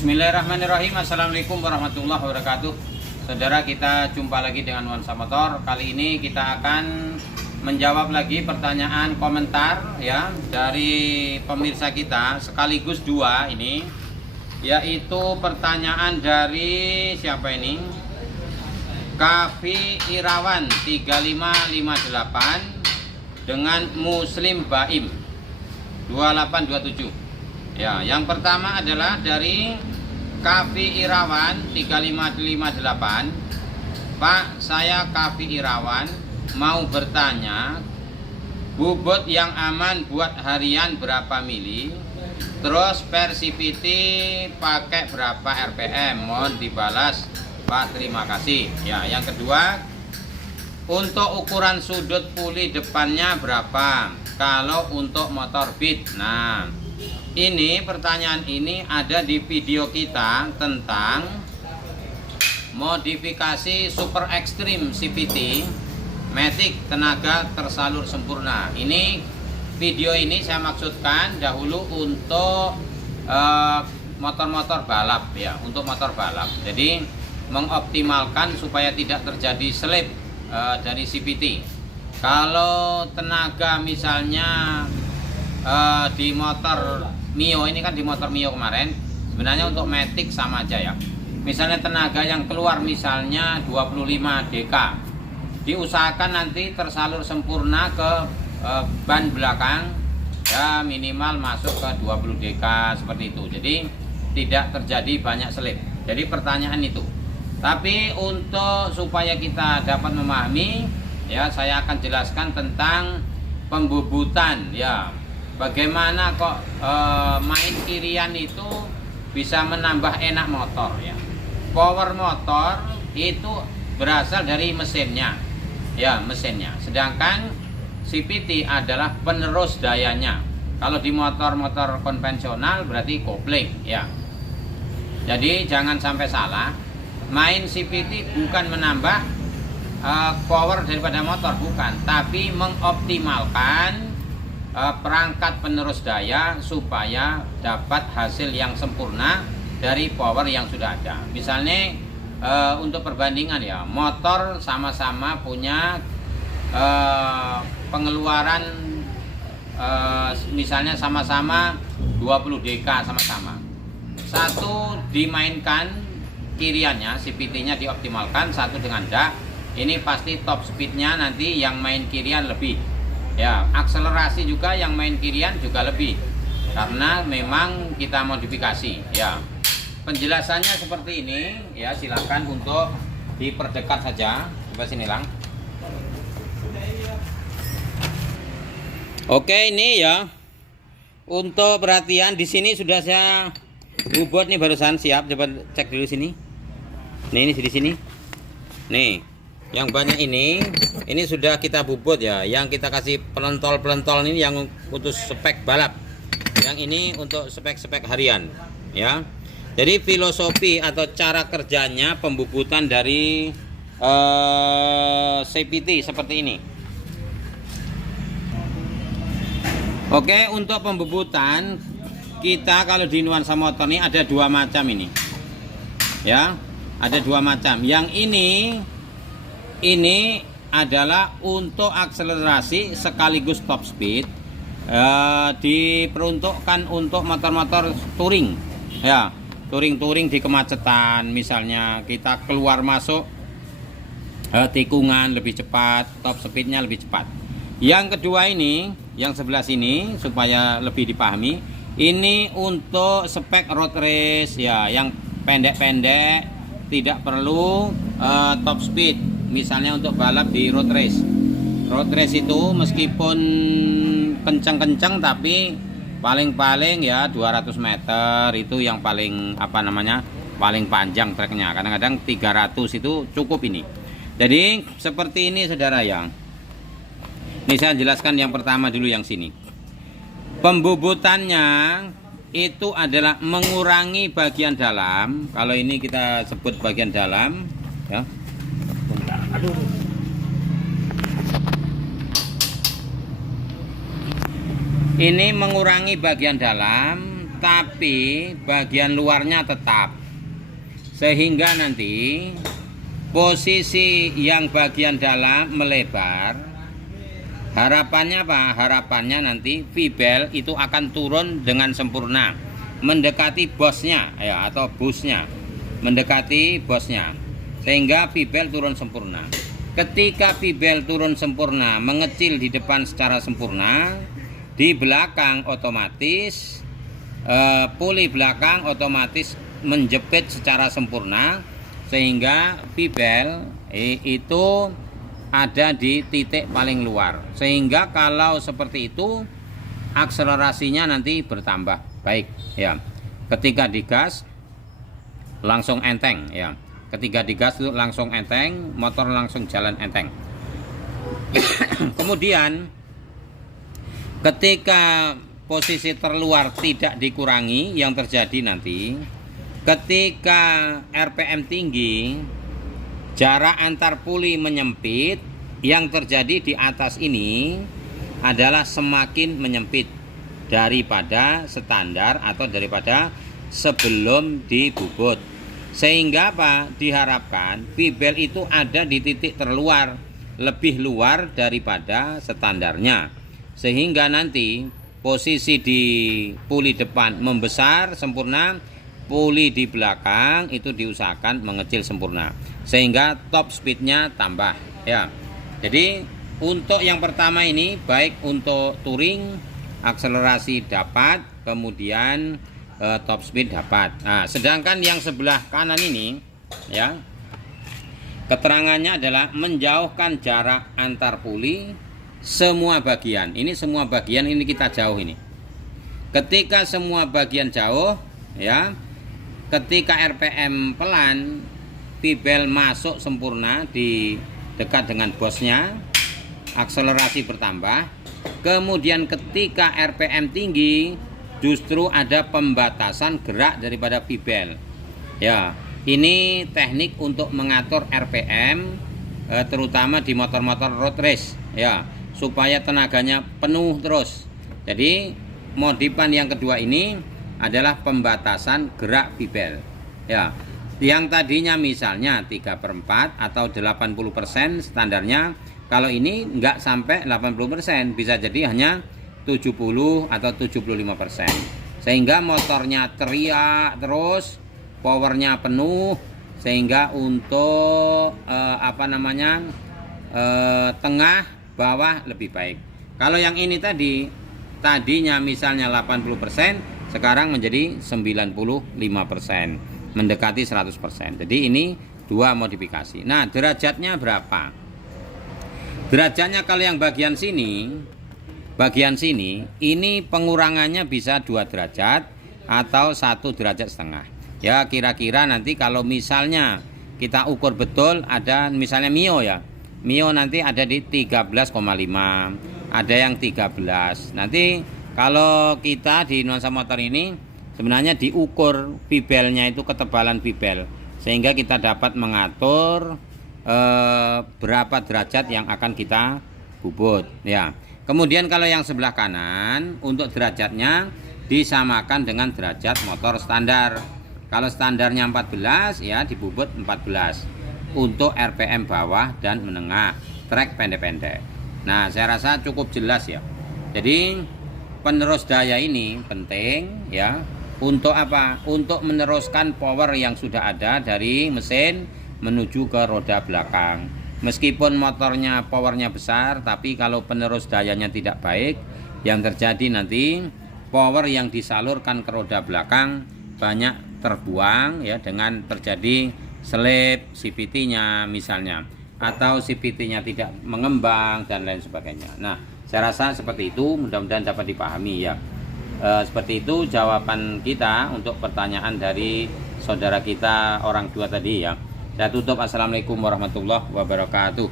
Bismillahirrahmanirrahim. Assalamualaikum warahmatullahi wabarakatuh. Saudara, kita jumpa lagi dengan Nuansa Motor. Kali ini kita akan menjawab lagi pertanyaan komentar ya dari pemirsa kita, sekaligus dua ini, yaitu pertanyaan dari siapa ini? Kavi Irawan 3558 dengan Muslim Baim 2827. Ya, yang pertama adalah dari Kavi Irawan 3558. Pak, saya Kavi Irawan mau bertanya, bobot yang aman buat harian berapa mili? Terus Persivity pakai berapa RPM? Mohon dibalas, Pak, terima kasih. Ya, yang kedua, untuk ukuran sudut puli depannya berapa kalau untuk motor Beat? Nah, ini pertanyaan ini ada di video kita tentang modifikasi super ekstrim CVT Matic tenaga tersalur sempurna. Ini video ini saya maksudkan dahulu untuk motor-motor balap ya, untuk motor balap. Jadi mengoptimalkan supaya tidak terjadi slip dari CVT. Kalau tenaga misalnya di motor Mio, ini kan di motor Mio kemarin, sebenarnya untuk Matic sama aja ya. Misalnya tenaga yang keluar misalnya 25 dk, diusahakan nanti tersalur sempurna ke ban belakang ya, minimal masuk ke 20 dk seperti itu. Jadi tidak terjadi banyak slip. Jadi pertanyaan itu. Tapi untuk supaya kita dapat memahami ya, saya akan jelaskan tentang pembobotan ya. Bagaimana kok main kirian itu bisa menambah enak motor ya. Power motor itu berasal dari mesinnya ya, mesinnya. Sedangkan CVT adalah penerus dayanya. Kalau di motor-motor konvensional berarti kopling ya. Jadi jangan sampai salah, main CVT bukan menambah power daripada motor, bukan, tapi mengoptimalkan perangkat penerus daya supaya dapat hasil yang sempurna dari power yang sudah ada. Misalnya untuk perbandingan ya, motor sama-sama punya pengeluaran misalnya sama-sama 20 dk sama-sama. Satu dimainkan kiriannya, CVT-nya dioptimalkan, satu dengan dak. Ini pasti top speednya nanti yang main kirian lebih. Ya, akselerasi juga yang main kirian juga lebih, karena memang kita modifikasi ya. Penjelasannya seperti ini ya, silakan untuk diperdekat saja. Coba sini lang. Oke, ini ya untuk perhatian di sini sudah saya bobot nih, barusan siap. Coba cek dulu sini. Nih, ini di sini. Nih, yang banyak ini sudah kita bobot ya. Yang kita kasih pelentol-pelentol ini yang untuk spek balap. Yang ini untuk spek-spek harian ya. Jadi filosofi atau cara kerjanya pembobotan dari CVT seperti ini. Oke, untuk pembobotan kita kalau di Nuansa Motor ini ada dua macam ini. Ya, ada dua macam. Yang ini adalah untuk akselerasi sekaligus top speed, diperuntukkan untuk motor-motor touring ya, touring di kemacetan. Misalnya kita keluar masuk tikungan lebih cepat, top speednya lebih cepat. Yang kedua ini, yang sebelah sini supaya lebih dipahami, ini untuk spek road race ya, yang pendek-pendek, tidak perlu top speed. Misalnya untuk balap di road race. Road race itu meskipun kencang-kencang tapi paling-paling ya 200 meter itu yang paling paling panjang treknya. Kadang-kadang 300 itu cukup ini. Jadi seperti ini saudara ya. Ini saya jelaskan yang pertama dulu, yang sini. Pembobotannya itu adalah mengurangi bagian dalam. Kalau ini kita sebut bagian dalam ya. Aduh. Ini mengurangi bagian dalam tapi bagian luarnya tetap, sehingga nanti posisi yang bagian dalam melebar. Harapannya apa? Harapannya nanti V-belt itu akan turun dengan sempurna, mendekati bosnya ya, atau busnya, mendekati bosnya, sehingga V-belt turun sempurna. Ketika V-belt turun sempurna, mengecil di depan secara sempurna, di belakang otomatis puli belakang otomatis menjepit secara sempurna, sehingga V-belt itu ada di titik paling luar, sehingga kalau seperti itu akselerasinya nanti bertambah baik ya. Ketika digas langsung enteng ya, ketika digas itu langsung enteng, motor langsung jalan enteng. Kemudian ketika posisi terluar tidak dikurangi, yang terjadi nanti ketika RPM tinggi, jarak antar puli menyempit, yang terjadi di atas ini adalah semakin menyempit daripada standar atau daripada sebelum dibubut. Sehingga apa? Diharapkan V-belt itu ada di titik terluar, lebih luar daripada standarnya. Sehingga nanti posisi di puli depan membesar sempurna, puli di belakang itu diusahakan mengecil sempurna, sehingga top speednya tambah ya. Jadi untuk yang pertama ini baik untuk touring, akselerasi dapat, kemudian top speed dapat. Nah, sedangkan yang sebelah kanan ini ya, keterangannya adalah menjauhkan jarak antar puli semua bagian. Ini semua bagian ini kita jauh ini. Ketika semua bagian jauh ya, ketika RPM pelan, V-belt masuk sempurna di dekat dengan bosnya, akselerasi bertambah. Kemudian ketika RPM tinggi, justru ada pembatasan gerak daripada V-belt. Ya, ini teknik untuk mengatur RPM, terutama di motor-motor road race ya, supaya tenaganya penuh terus. Jadi modifan yang kedua ini adalah pembatasan gerak V-belt ya. Yang tadinya misalnya 3/4 atau 80% standarnya, kalau ini enggak sampai 80%, bisa jadi hanya 70 atau 75%, sehingga motornya teriak terus, powernya penuh, sehingga untuk tengah bawah lebih baik. Kalau yang ini tadinya misalnya 80%, sekarang menjadi 95%, mendekati 100%. Jadi ini dua modifikasi. Nah, derajatnya berapa? Derajatnya kalau yang bagian sini ini pengurangannya bisa 2 derajat atau 1,5 derajat. Ya, kira-kira nanti kalau misalnya kita ukur betul, ada misalnya Mio ya. Mio nanti ada di 13,5, ada yang 13. Nanti kalau kita di Nuansa Motor ini sebenarnya diukur V-beltnya itu, ketebalan V-belt, sehingga kita dapat mengatur berapa derajat yang akan kita bubut ya. Kemudian kalau yang sebelah kanan, untuk derajatnya disamakan dengan derajat motor standar. Kalau standarnya 14 ya, dibubut 14 untuk RPM bawah dan menengah, trek pendek-pendek. Nah, saya rasa cukup jelas ya. Jadi penerus daya ini penting ya. Untuk apa? Untuk meneruskan power yang sudah ada dari mesin menuju ke roda belakang. Meskipun motornya powernya besar, tapi kalau penerus dayanya tidak baik, yang terjadi nanti power yang disalurkan ke roda belakang banyak terbuang ya, dengan terjadi slip CVT-nya misalnya, atau CVT-nya tidak mengembang dan lain sebagainya. Nah, saya rasa seperti itu, mudah-mudahan dapat dipahami ya. Seperti itu jawaban kita untuk pertanyaan dari saudara kita orang tua tadi ya. Saya tutup. Assalamualaikum warahmatullahi wabarakatuh.